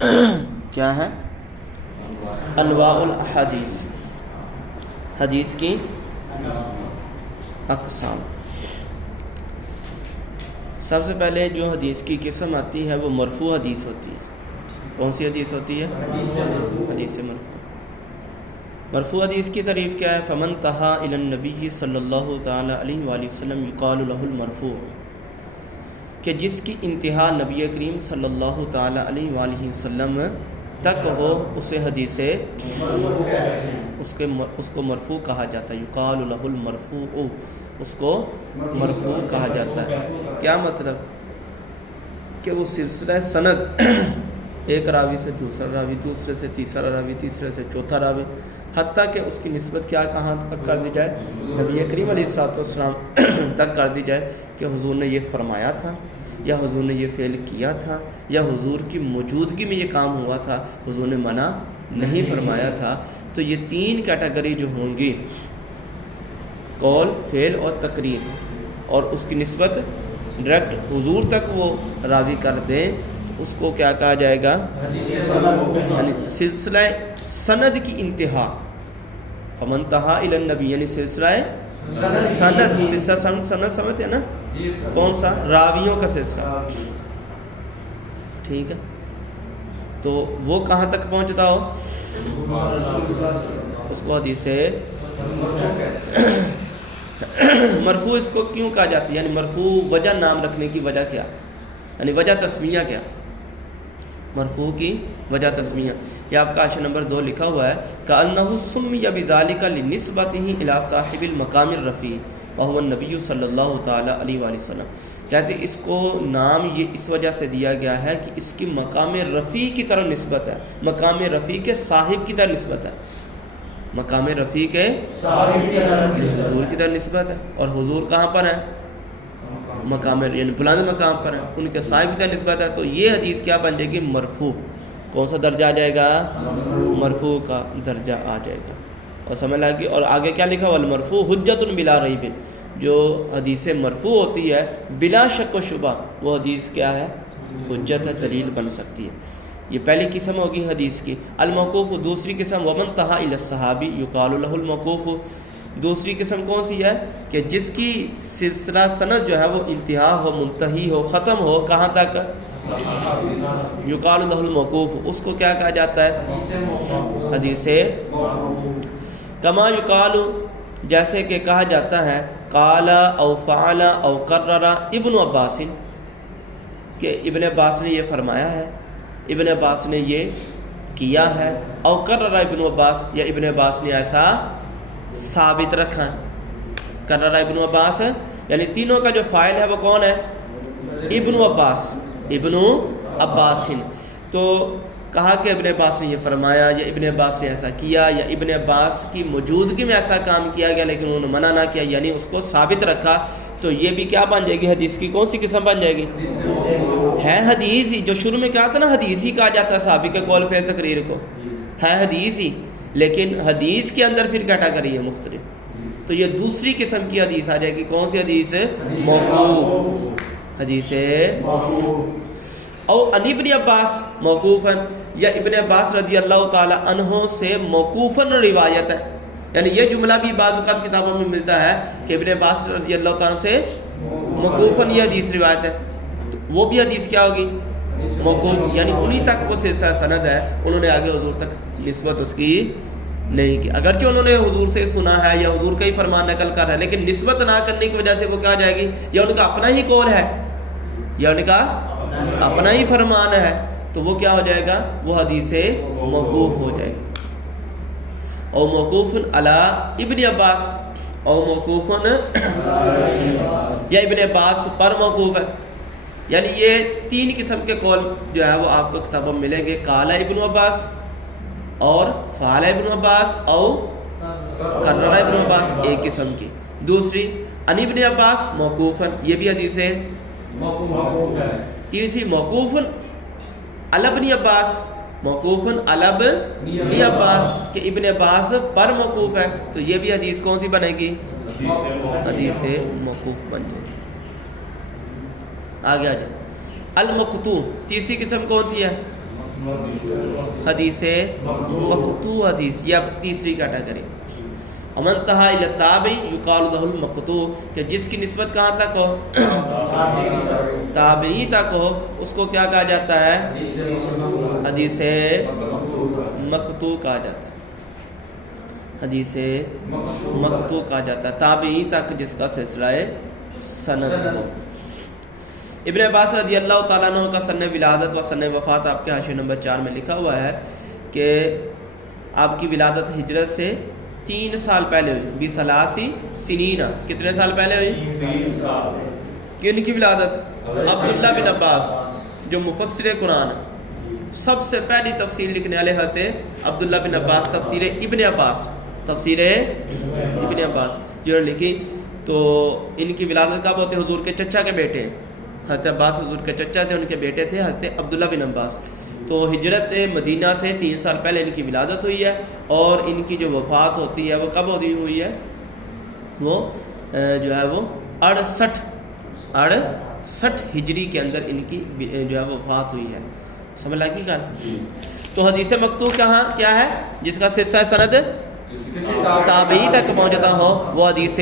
کیا ہے؟ انواع الاحادیث، حدیث کی اقسام۔ سب سے پہلے جو حدیث کی قسم آتی ہے وہ مرفوع حدیث ہوتی ہے۔ کون سی حدیث ہوتی ہے؟ حدیث مرفوع۔ مرفوع حدیث کی تعریف کیا ہے؟ فمن تہا الی النبی صلی اللہ تعالی علیہ وآلہ وسلم یقال له المرفوع، کہ جس کی انتہا نبی کریم صلی اللہ تعالی علیہ وآلہ وسلم تک ہو اسے حدیث اس کو مرفوع کہا جاتا ہے۔ یقال له المرفوع، اس کو مرفوع کہا جاتا ہے۔ کیا مطلب؟ کہ وہ سلسلہ سند ایک راوی سے دوسرا راوی، دوسرے سے تیسرا راوی، تیسرے سے چوتھا راوی، حتیٰ کہ اس کی نسبت کیا کہاں تک کر دی جائے؟ نبی کریم علیہ الصلوۃ والسلام تک کر دی جائے کہ حضور نے یہ فرمایا تھا، یا حضور نے یہ فعل کیا تھا، یا حضور کی موجودگی میں یہ کام ہوا تھا، حضور نے منع نہیں فرمایا تھا۔ تو یہ تین کیٹیگری جو ہوں گی، قول، فعل اور تقریر، اور اس کی نسبت ڈائریکٹ حضور تک وہ راوی کر دیں تو اس کو کیا کہا جائے گا؟ یعنی سلسلہ سند کی انتہا۔ فمن تہا الی النبی، یعنی سلسلہ سند، سلسلہ سند سمجھتے ہیں نا؟ کون سا؟ راویوں کا سلسلہ، ٹھیک ہے؟ تو وہ کہاں تک پہنچتا ہو اس کو حدیث مرفوع اس کو کیوں کہا جاتا ہے؟ یعنی مرفوع وجہ نام رکھنے کی وجہ کیا؟ یعنی وجہ تسمیہ کیا؟ مرفوع کی وجہ تسمیہ، یہ آپ کا حاشیہ نمبر 2 لکھا ہوا ہے، کأنہ سمی بذالک لنسبتہ الی صاحب المقام الرفیع وہو النبی صلی اللہ تعالی علیہ وآلہ وسلم۔ کہتے ہیں اس کو نام یہ اس وجہ سے دیا گیا ہے کہ اس کی مقام رفیع کی طرف نسبت ہے، مقام رفیع کے صاحب کی طرف نسبت ہے، مقام رفیع کے صاحب کی طرف حضور کی طرف نسبت ہے، اور حضور کہاں پر ہے؟ مقام، یعنی بلند مقام پر ہے، ان کے صاحب کی طرف نسبت ہے۔ تو یہ حدیث کیا بن جائے گی؟ مرفوع۔ کون سا درجہ آ جائے گا؟ مرفوع کا درجہ آ جائے گا۔ اور سمجھ لگی؟ اور آگے کیا لکھا ہوا؟ المرفوع حجت بلا ریب، جو حدیث مرفوع ہوتی ہے بلا شک و شبہ وہ حدیث کیا ہے؟ حجت ہے، دلیل بن سکتی ہے۔ یہ پہلی قسم ہوگی حدیث کی۔ الموقوف، دوسری قسم ومن تہا الی الصحابی یقال له الموقوف، دوسری قسم کون سی ہے؟ کہ جس کی سلسلہ سند جو ہے وہ انتہا ہو، منتہی ہو، ختم ہو، کہاں تک؟ یقال له الموقوف، اس کو کیا کہا جاتا ہے؟ حدیث کما یقال، جیسے کہ کہا جاتا ہے قال او فعل او قرر ابن عباس، کہ ابن عباس نے یہ فرمایا ہے، ابن عباس نے یہ کیا ہے، او قرر ابن عباس، یا ابن عباس نے ایسا ثابت رکھا ہے۔ قرر ابن عباس، یعنی تینوں کا جو فاعل ہے وہ کون ہے؟ ابن عباس، ابن عباس۔ تو کہا کہ ابن عباس نے یہ فرمایا، یا ابن عباس نے ایسا کیا، یا ابن عباس کی موجودگی میں ایسا کام کیا گیا لیکن انہوں نے منع نہ کیا، یعنی اس کو ثابت رکھا۔ تو یہ بھی کیا بن جائے گی؟ حدیث کی کون سی قسم بن جائے گی؟ ہے حدیث ہی، جو شروع میں کیا تھا نا، حدیث ہی کہا جاتا ہے صحابی کے قول فعل تقریر کو، ہے حدیث ہی، لیکن حدیث کے اندر پھر کیٹیگری ہے مختلف۔ تو یہ دوسری قسم کی حدیث آ جائے گی۔ کون سی حدیث؟ موقوف حدیث، او عن ابن عباس موقوفاً، یا ابن عباس رضی اللہ تعالی عنہ سے موقوفاً روایت ہے، یعنی یہ جملہ بھی بعض اوقات کتابوں میں ملتا ہے کہ ابن عباس رضی اللہ تعالیٰ سے موقوفاً یہ حدیث روایت ہے، تو وہ بھی حدیث کیا ہوگی؟ موقوف، یعنی انہی تک وہ سلسلہ سند ہے، انہوں نے آگے حضور تک نسبت اس کی نہیں کی، اگرچہ انہوں نے حضور سے سنا ہے یا حضور کا ہی فرمان نقل کر رہا ہے، لیکن نسبت نہ کرنے کی وجہ سے وہ کیا جائے گی؟ یا ان کا اپنا ہی قول ہے، یا ان کا اپنا ہی فرمان ہے، تو وہ کیا ہو جائے گا؟ وہ حدیث موقوف ہو جائے گا۔ او موقوف علی ابن عباس، او موقوف یا ابن عباس پر موقوف ہے، یعنی یہ تین قسم کے قول جو ہے وہ آپ کو کتابوں میں ملیں گے، قال ابن عباس اور فعل ابن عباس او قرر ابن عباس ایک قسم کی۔ دوسری عن ابن عباس موقوفاً، یہ بھی حدیث ہے موقوف ہے۔ تیسری موقوفاً علی ابن عباس، موقوفاً علی ابن عباس، کہ ابن عباس پر موقوف ہے، تو یہ بھی حدیث کون سی بنے گی؟ حدیث موقوف بن جائے گی۔ آگے آ جائے المقطوع، تیسری قسم کون سی ہے؟ حدیث مقطوع حدیث، یہ اب تیسری کیٹیگری۔ ومن تہا الی التابعی یقال لہ المقطوع، کہ جس کی نسبت کہاں تک ہو؟ تابعی تک ہو، اس کو کیا کہا جاتا ہے؟ حدیث مقطوع کہا جاتا ہے، حدیث مقطوع کہا جاتا ہے، تابعی تک جس کا سلسلہ سند ہو۔ ابن عباس رضی اللہ تعالیٰ عنہ کا سن ولادت و سن وفات آپ کے حاشیہ نمبر 4 میں لکھا ہوا ہے کہ آپ کی ولادت ہجرت سے 3 سال پہلے ہوئی، بثلاثی سنین، کتنے سال پہلے ہوئی؟ 3 سال۔ کن کی ولادت؟ عبداللہ بن عباس جو مفسر قرآن، سب سے پہلی تفسیر لکھنے والے حضرت عبداللہ بن عباس، تفسیر ابن عباس، تفسیر ابن عباس جنہوں نے لکھی۔ تو ان کی ولادت کب ہوتے؟ حضور کے چچا کے بیٹے ہیں، حضرت عباس حضور کے چچا تھے، ان کے بیٹے تھے حضرت عبداللہ بن عباس۔ تو ہجرت مدینہ سے 3 سال پہلے ان کی ولادت ہوئی ہے، اور ان کی جو وفات ہوتی ہے وہ کب ہوئی ہے؟ وہ جو ہے وہ 68 ہجری کے اندر ان کی جو ہے وفات ہوئی ہے۔ سمجھ لگی گا؟ تو حدیث مقطوع کہاں کیا ہے؟ جس کا سلسلہ سند تابعی تک پہنچتا ہو وہ حدیث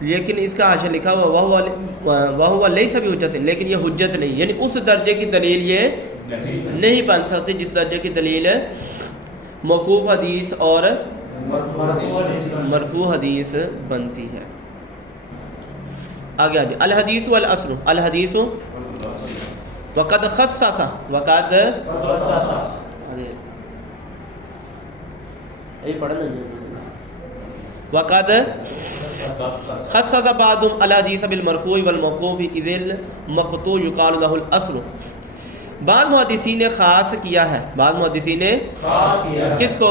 لیکن اس کا حاشیہ لکھا ہوا وَهُوَ لَيْسَ بِحُجَّةٍ، لیکن یہ حجت نہیں، یعنی اس درجے کی دلیل یہ نہیں بن سکتی جس درجے کی دلیل موقوف حدیث اور مرفوع حدیث بنتی ہے۔ آگے الحدیث والاصل، الحدیث وقد خصص، وقد وقد خصص بعضهم الحدیث بالمرفوع والموقوف اذ المقطوع يقال له الاصل۔ بعض محدثین نے خاص کیا ہے، بعض محدثین نے کس کو؟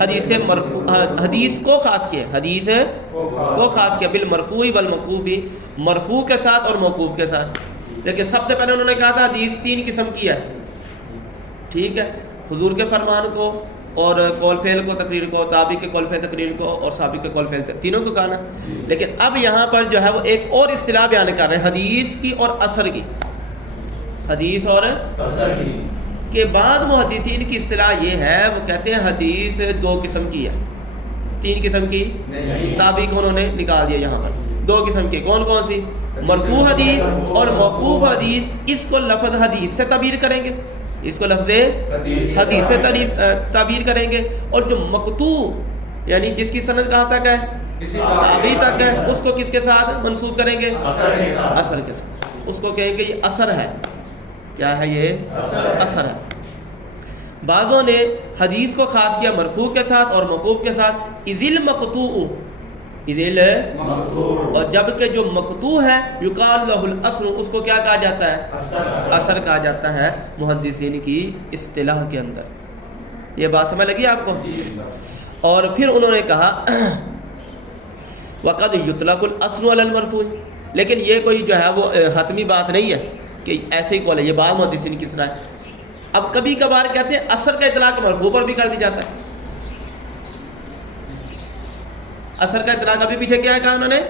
حدیث کو خاص کیا، حدیث کو خاص کیا بالمرفوع والموقوف، مرفوع کے ساتھ اور موقوف کے ساتھ۔ لیکن سب سے پہلے انہوں نے کہا تھا حدیث 3 قسم کی ہے، ٹھیک ہے، حضور کے فرمان کو اور قول فعل کو، تقریر کو، تابعی کے قول فعل تقریر کو اور صحابی کے قول فعل تینوں کو کہنا۔ لیکن اب یہاں پر جو ہے وہ ایک اور اصطلاح بیان کر رہے ہیں، حدیث کی اور اثر کی، حدیث اور اثر کی، کہ بعض محدثین کی اصطلاح یہ ہے، وہ کہتے ہیں حدیث 2 قسم کی ہے، 3 قسم کی تابعی کو انہوں نے نکال دیا یہاں پر، 2 قسم کی، کون کون سی؟ مرفوع حدیث اور موقوف حدیث۔ اس کو لفظ حدیث سے تعبیر کریں گے، اس کو لفظ حدیث سے تعبیر کریں گے، اور جو مقطوع یعنی جس کی سند کہاں تک ہے؟ تابعی تک ہے، اس کو کس کے ساتھ منسوب کریں گے؟ اثر کے ساتھ، اس کو کہیں گے یہ اثر ہے۔ کیا ہے یہ؟ اثر ہے۔ بعضوں نے حدیث کو خاص کیا مرفوع کے ساتھ اور موقوف کے ساتھ، اذل مقطوع، اذل، اور جبکہ جو مقطوع ہے یقال لہ الاصل، اس کو کیا کہا جاتا ہے؟ اثر کہا جاتا ہے محدثین کی اصطلاح کے اندر۔ یہ بات سمجھ لگی آپ کو؟ اور پھر انہوں نے کہا وقد یطلق الاصل علی المرفوع، لیکن یہ کوئی جو ہے وہ حتمی بات نہیں ہے کہ ایسے ہی قول ہے، یہ بعض محدثین کی اصطلاح ہے۔ اب کبھی کبھار کہتے ہیں اثر کا اطلاق مرفوع پر بھی کر دی جاتا ہے، اثر کا اطلاق ابھی پیچھے کیا کہا انہوں نے؟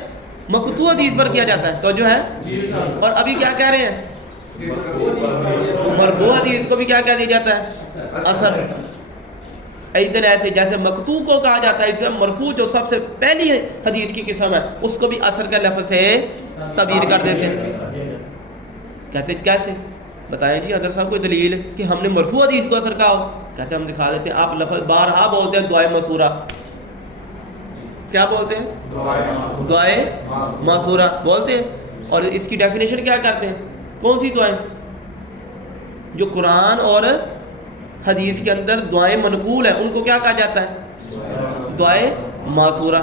مقطوع حدیث پر کیا جاتا ہے، تو جو ہے، اور ابھی کیا کہہ رہے ہیں؟ مرفوع حدیث کو بھی کیا کہہ دیا جاتا ہے؟ اثر۔ ایدن ایسے جیسے مقطوع کو کہا جاتا ہے، اس میں مرفوع جو سب سے پہلی حدیث کی قسم ہے اس کو بھی اثر کا لفظ سے تعبیر کر دیتے ہیں۔ کہتے ہیں کیسے؟ بتائیں جی حضرت صاحب کوئی دلیل کہ ہم نے مرفوع حدیث کو اثر کہا ہو؟ کہتے ہیں ہم دکھا دیتے ہیں، آپ لفظ بارہا بولتے ہیں دعائے مسورہ، کیا بولتے ہیں؟ دعائے مسورہ بولتے ہیں، اور اس کی ڈیفینیشن کیا کرتے ہیں؟ کون سی دعائیں؟ جو قرآن اور حدیث کے اندر دعائیں منقول ہیں ان کو کیا کہا جاتا ہے؟ دعائے معصورہ۔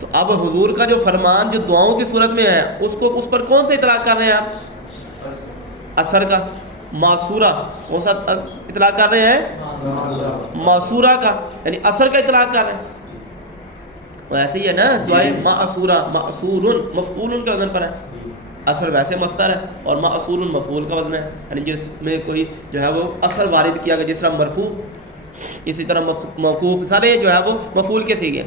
تو اب حضور کا جو فرمان جو دعاؤں کی صورت میں ہے اس پر کون سے اطلاق کر رہے ہیں آپ؟ اثر کا۔ معصورہ کون سا اطلاق کر رہے ہیں؟ معصورہ کا، یعنی اثر کا اطلاق کر رہے ہیں۔ ایسے ہی ہے نا دعائے معصورہ، معصور مفعول کے وزن پر ہے، اثر ویسے مصدر ہے اور مأثور مفعول کا وزن ہے، یعنی جس میں کوئی جو ہے وہ اثر وارد کیا گیا، جس طرح مرفوع، اسی طرح موقوف، سارے جو ہے وہ مفعول کے سیغے،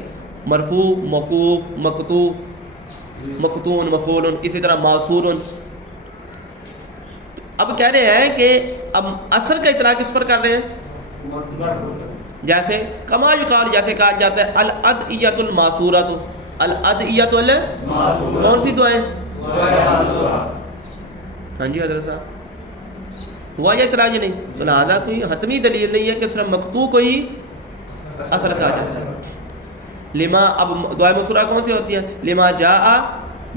مرفوع، موقوف، مقطوع، مقطوع، مفعول، اسی طرح مأثور۔ اب کہہ رہے ہیں کہ اب اثر کا اطلاق کس پر کر رہے ہیں؟ جیسے کما یقال، جیسے کہا جاتا ہے الادعیۃ الماسورۃ، الادعیۃ کون سی دعائیں؟ ہاں جی حضرت صاحب، ہوا یا اعتراض نہیں؟ تو لہٰذا کوئی حتمی دلیل نہیں ہے کہ صرف مقطوع کو ہی اثر کہا جاتا ہے۔ لما، اب دعائیں مسورہ کون سی ہوتی ہیں؟ لما جاء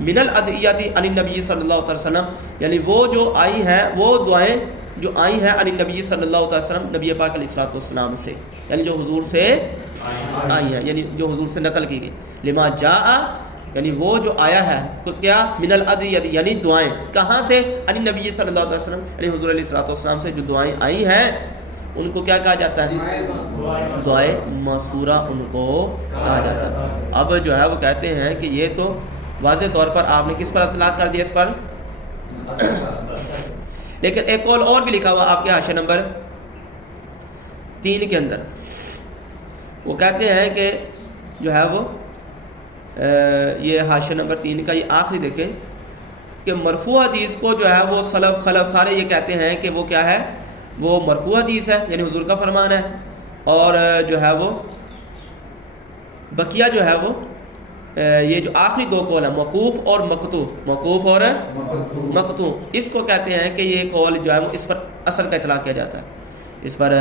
من الادعیۃ عن النبی صلی اللہ علیہ وسلم، یعنی وہ جو آئی ہیں، وہ دعائیں جو آئی ہیں عن النبی صلی اللہ علیہ وسلم، نبی پاک علیہ الصلوۃ والسلام سے، یعنی جو حضور سے آئی ہیں، یعنی جو حضور سے نقل کی گئی۔ لما جاء یعنی وہ جو آیا ہے، تو کیا؟ من الادعیۃ یعنی دعائیں، کہاں سے؟ عن النبی صلی اللہ علیہ وسلم، یعنی حضور علیہ الصلوۃ والسلام سے جو دعائیں آئی ہیں ان کو کیا کہا جاتا ہے؟ دعائیں ماسورہ ان کو کہا جاتا ہے۔ اب جو ہے وہ کہتے ہیں کہ یہ تو واضح طور پر آپ نے کس پر اطلاق کر دیا؟ اس پر۔ لیکن ایک قول اور بھی لکھا ہوا آپ کے حاشیہ نمبر 3 کے اندر، وہ کہتے ہیں کہ جو ہے وہ یہ حاشیہ نمبر 3 کا یہ آخری دیکھیں کہ مرفوع حدیث کو جو ہے وہ سلف خلف سارے یہ کہتے ہیں کہ وہ کیا ہے؟ وہ مرفوع حدیث ہے، یعنی حضور کا فرمان ہے، اور جو ہے وہ بقیہ جو ہے وہ یہ جو آخری 2 قول ہیں موقوف اور مقطوع، موقوف اور مقطوع، اس کو کہتے ہیں کہ یہ قول جو ہے وہ اس پر اثر کا اطلاق کیا جاتا ہے، اس پر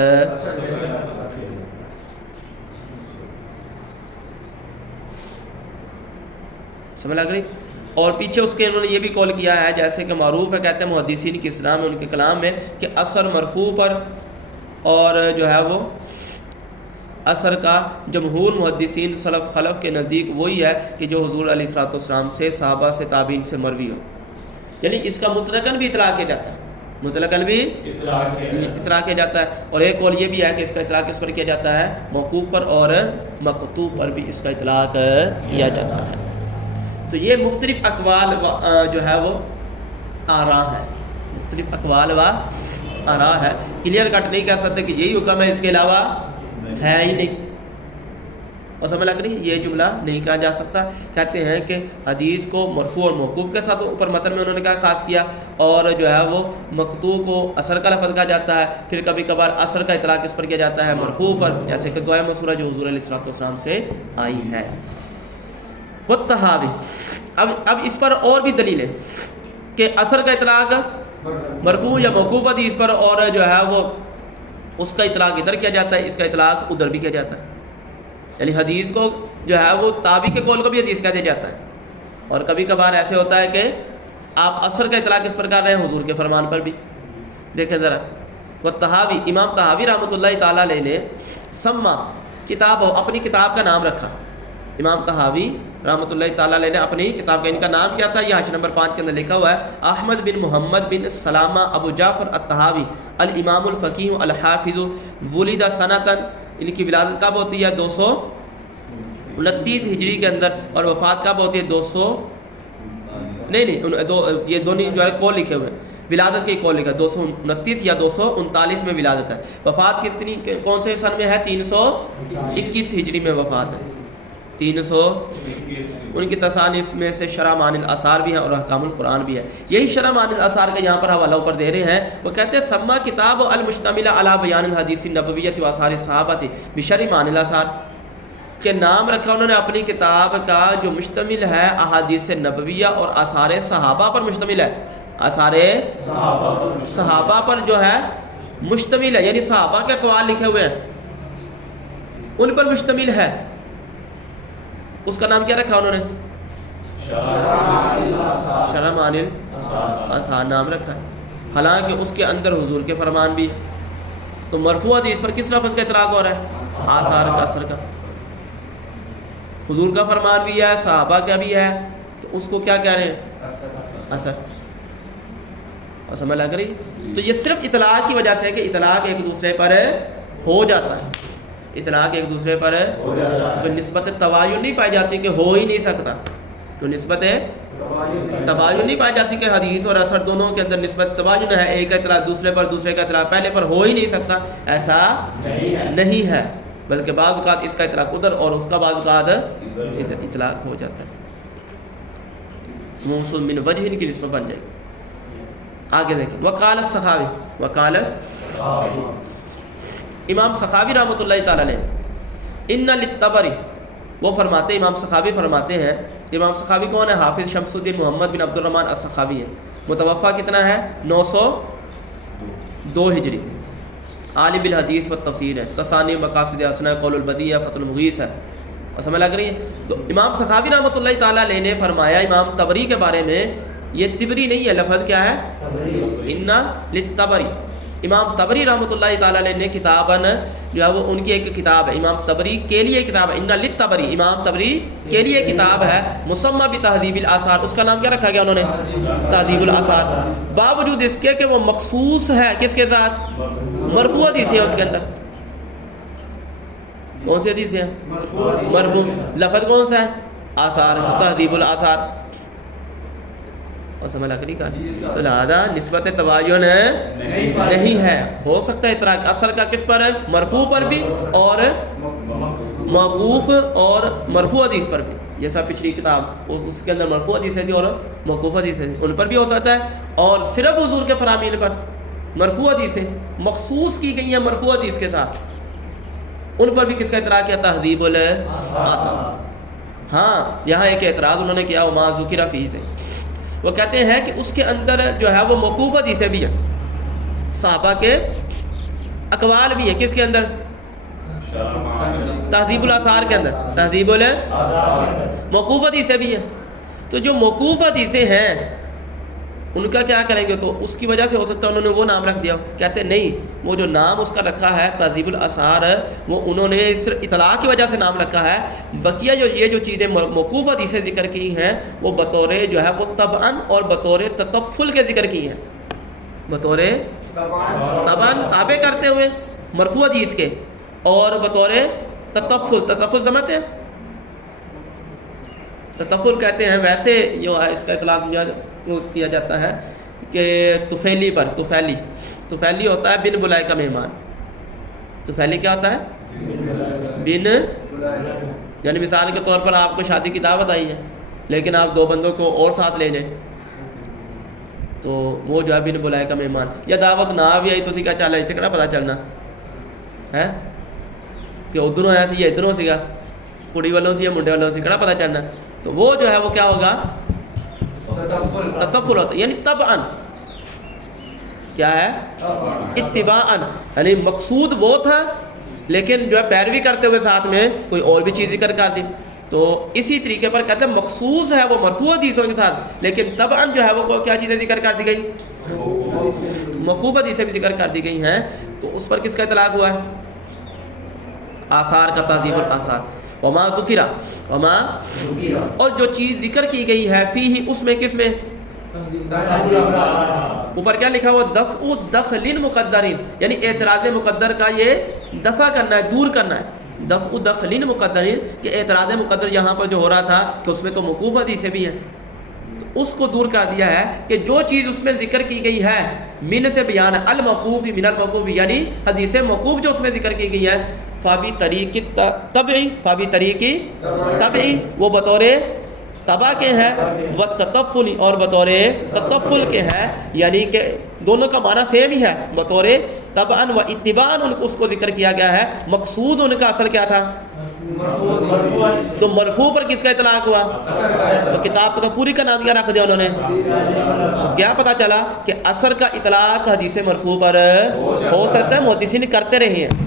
سمجھ لگ رہی۔ اور پیچھے اس کے انہوں نے یہ بھی قول کیا ہے، جیسے کہ معروف ہے، کہتے ہیں محدثین کی اصطلاح میں، ان کے کلام میں، کہ اثر مرفوع پر اور جو ہے وہ اثر کا جمہور محدثین سلف خلف کے نزدیک وہی ہے کہ جو حضور علیہ الصلوۃ والسلام سے، صحابہ سے، تابعین سے مروی ہو، یعنی اس کا مطلقاً بھی اطلاق کیا جاتا ہے، مطلقاً بھی اطلاق کیا جاتا ہے۔ اور ایک قول یہ بھی ہے کہ اس کا اطلاق کس پر کیا جاتا ہے؟ موقوف پر اور مقطوع پر بھی اس کا اطلاق کیا جاتا ہے۔ تو یہ مختلف اقوال جو ہے وہ آراء ہے، مختلف اقوال و آراء ہے، کلیئر کٹ نہیں کہہ سکتے کہ یہی حکم ہے، اس کے علاوہ ہے ہی نہیں، اور سمجھ لگ رہی؟ یہ جملہ نہیں کہا جا سکتا۔ کہتے ہیں کہ حدیث کو مرفوع اور موقوف کے ساتھ اوپر متن میں انہوں نے کیا خاص کیا، اور جو ہے وہ مقطوع کو اثر کا لفظ کہا جاتا ہے، پھر کبھی کبھار اثر کا اطلاق اس پر کیا جاتا ہے؟ مرفوع پر، جیسے کہ دعائیں مسورہ جو حضور علیہ الصلوۃ والسلام سے آئی ہے۔ والتہاوی، اب اس پر اور بھی دلیل ہے کہ اثر کا اطلاق مرفوع یا موقوف حدیث پر، اور جو ہے وہ اس کا اطلاق ادھر کیا جاتا ہے، اس کا اطلاق ادھر بھی کیا جاتا ہے، یعنی حدیث کو جو ہے وہ تابعی کے قول کو بھی حدیث کہہ دیا جاتا ہے، اور کبھی کبھار ایسے ہوتا ہے کہ آپ اثر کا اطلاق اس پر کر رہے ہیں حضور کے فرمان پر بھی۔ دیکھیں ذرا، وہ تہاوی، امام تہاوی رحمۃ اللہ تعالیٰ علیہ نے سما کتاب ہو، اپنی کتاب کا نام رکھا، امام تہاوی رحمۃ اللہ تعالیٰ علیہ نے اپنی کتاب کا، ان کا نام کیا تھا؟ یہ حاشیہ نمبر 5 کے اندر لکھا ہوا ہے، احمد بن محمد بن سلامہ ابو جعفر الطحاوی الامام الفقیہ الحافظ، ولد سنتاً، ان کی ولادت کب ہوتی ہے؟ 229 ہجری کے اندر، اور وفات کب ہوتی ہے؟ 200 نہیں یہ دونوں جو ہے قول لکھے ہوئے ہیں، ولادت کے قول لکھا 229 یا 239 میں ولادت ہے، وفات کتنی کون سے سن میں ہے؟ 321 ہجری میں وفات ہے، 300 ان کی تصانیف میں سے شرح معانی الاثار بھی ہیں اور احکام القرآن بھی ہے۔ یہی شرح معانی الاثار کا یہاں پر حوالہ اوپر دے رہے ہیں، وہ کہتے ہیں سما کتاب المشتمل علی بیان الحدیث النبویۃ و آثار الصحابہ بشرح معانی الاثار، کہ نام رکھا انہوں نے اپنی کتاب کا جو مشتمل ہے احادیث نبویہ اور آثار صحابہ پر مشتمل ہے، آثار صحابہ پر جو ہے مشتمل ہے، یعنی صحابہ کے اقوال لکھے ہوئے ہیں ان پر مشتمل ہے، اس کا نام کیا رکھا انہوں نے؟ شرح معانی الاثار نام رکھا ہے، حالانکہ اس کے اندر حضور کے فرمان بھی۔ تو مرفوع حدیث پر کس لفظ کا اطلاق ہو رہا ہے؟ آثار کا، اثر کا، حضور کا فرمان بھی ہے، صحابہ کا بھی ہے، تو اس کو کیا کہہ رہے ہیں؟ اثر، اور سمجھ لگ رہی؟ تو یہ صرف اطلاق کی وجہ سے ہے کہ اطلاق ایک دوسرے پر ہو جاتا ہے، اطلاق ایک دوسرے پر کوئی نسبت توایون نہیں پائی جاتی کہ ہو ہی نہیں سکتا، کوئی نسبت تباین نہیں پائی جاتی کہ حدیث اور اثر دونوں کے اندر نسبت تباین ہے، ایک کا اطلاق دوسرے پر، دوسرے کا اطلاق پہلے پر ہو ہی نہیں سکتا، ایسا نہیں ہے، بلکہ بعض اوقات اس کا اطلاق ادھر اور اس کا بعض اوقات ادھر اطلاق ہو جاتا ہے، موصول من وجہ کی نسبت بن جائے گی۔ آگے دیکھیں، وقال السخاوی، وقال امام سخاوی رحمۃ اللہ تعالی علیہ، ان للطبری، وہ فرماتے ہیں، امام سخاوی فرماتے ہیں، امام سخاوی کون ہے؟ حافظ شمس الدین محمد بن عبد الرحمن السخاوی ہے، متوفہ کتنا ہے؟ 902 ہجری، عالم الحدیث و تفسیر ہے، تصانی مقاصد حسنہ، قول البدیع ہے، فتح المغیث ہے، اور سمجھ لگ رہی ہے؟ تو امام سخاوی رحمۃ اللہ تعالیٰ علیہ نے فرمایا امام طبری کے بارے میں، یہ طبری نہیں ہے، لفظ کیا ہے؟ ان للطبری، امام طبری رحمۃ اللہ تعالیٰ علیہ نے کتاباً جو ہے وہ ان کی ایک کتاب ہے، امام طبری کے لیے کتاب ہے، ان للطبری، امام طبری کے لیے کتاب ہے، مسمى بتہذیب الاثار، اس کا نام کیا رکھا گیا انہوں نے؟ تہذیب الاثار، باوجود اس کے کہ وہ مخصوص ہے کس کے ساتھ؟ مرفوع حدیث ہے اس کے اندر، کون سی حدیث ہے؟ مرفوع، لفظ کون سا ہے؟ آثار، تہذیب الاثار، اور سمجھ لگ رہی کا، تو لہذا نسبت تباین نہیں ہے، ہو سکتا ہے اطلاق اثر کا کس پر ہے؟ مرفوع پر بھی اور موقوف اور مرفوع حدیث پر بھی، جیسا پچھلی کتاب اس کے اندر مرفوع حدیث تھی اور موقوف حدیث ہے، ان پر بھی ہو سکتا ہے، اور صرف حضور کے فرامین پر مرفوع حدیثیں مخصوص کی گئی ہیں مرفوع حدیث کے ساتھ، ان پر بھی کس کا اطلاق کیا؟ تہذیب الاثار۔ ہاں یہاں ایک اعتراض انہوں نے کیا، وما ذکر فیہ سے، وہ کہتے ہیں کہ اس کے اندر جو ہے وہ موقوف حدیثیں بھی ہیں، صحابہ کے اقوال بھی ہیں، کس کے اندر؟ تہذیب الاثار کے اندر، تہذیب موقوف حدیثیں بھی ہیں، تو جو موقوف حدیثیں ہیں ان کا کیا کریں گے؟ تو اس کی وجہ سے ہو سکتا ہے انہوں نے وہ نام رکھ دیا ہو، کہتے ہیں نہیں، وہ جو نام اس کا رکھا ہے تہذیب الاثار، وہ انہوں نے صرف اطلاع کی وجہ سے نام رکھا ہے، بقیہ جو یہ جو چیزیں موقوف حدیثیں ذکر کی ہیں وہ بطور جو ہے وہ طبعاً اور بطور تطفل کے ذکر کی ہیں، بطور طبعاً تابع کرتے ہوئے مرفوع حدیث کے، اور بطور تطفل، تطفل سمجھتے ہیں؟ تطفل کہتے ہیں ویسے جو ہے اس کا اطلاق کیا جاتا ہے کہ طفیلی پر، طفیلی ہوتا ہے بن بلائے کا مہمان، طفیلی کیا ہوتا ہے؟ بن، یعنی مثال کے طور پر آپ کو شادی کی دعوت آئی ہے لیکن آپ 2 بندوں کو اور ساتھ لے جائیں تو وہ جو ہے بن بلائے کا مہمان، یا دعوت نہ بھی آئی تو اسی کا چالا اسے کہنا پتا چلنا ہے کہ ادھروں ایسے یا ادھروں سی گا، کڑی والوں سے یا منڈے والوں سے کہنا پتا چلنا، تو وہ جو ہے وہ کیا ہوگا؟ تطفل ہوتا ہے، یعنی طبعاً کیا ہے؟ اتباعاً، یعنی مقصود وہ تھا لیکن جو ہے پیروی کرتے ہوئے ساتھ میں کوئی اور بھی چیز ذکر کر دی، تو اسی طریقے پر کہتے ہیں مخصوص ہے وہ مرفوع حدیثوں کے ساتھ، لیکن طبعاً جو ہے وہ کیا چیزیں ذکر کر دی گئی؟ موقوف حدیثیں بھی ذکر کر دی گئی ہیں، تو اس پر کس کا اطلاق ہوا ہے؟ آثار کا، تہذیب الاثار، وما ذکر، وما، اور جو چیز ذکر کی گئی ہے فیہ، اس میں، کس میں؟ اوپر کیا لکھا ہوا؟ دفع دخل مقدرین، یعنی اعتراض مقدر کا یہ دفع کرنا ہے، دور کرنا ہے، دفع دخل مقدرین، کہ اعتراض مقدر یہاں پر جو ہو رہا تھا کہ اس میں تو موقوف حدیثیں بھی ہیں، تو اس کو دور کر دیا ہے کہ جو چیز اس میں ذکر کی گئی ہے، من سے بیان ہے، الموقوف من الموقوف، یعنی حدیث موقوف جو اس میں ذکر کی گئی ہے، فابی طریق طبعی، فابی طریق طبعی، وہ بطور طبع کے ہیں، و تطفل، اور بطور تطفل کے ہیں، یعنی کہ دونوں کا معنی سیم ہی ہے، بطور طبعاً و اتباعاً ان کو اس کو ذکر کیا گیا ہے، مقصود ان کا اصل کیا تھا؟ تو مرفوع پر کس کا اطلاق ہوا؟ تو کتاب کا پوری کا نام کیا رکھ دیا انہوں نے؟ تو کیا پتا چلا کہ اثر کا اطلاق حدیث مرفوع پر ہو سکتا ہے، محدثین کرتے رہے ہیں،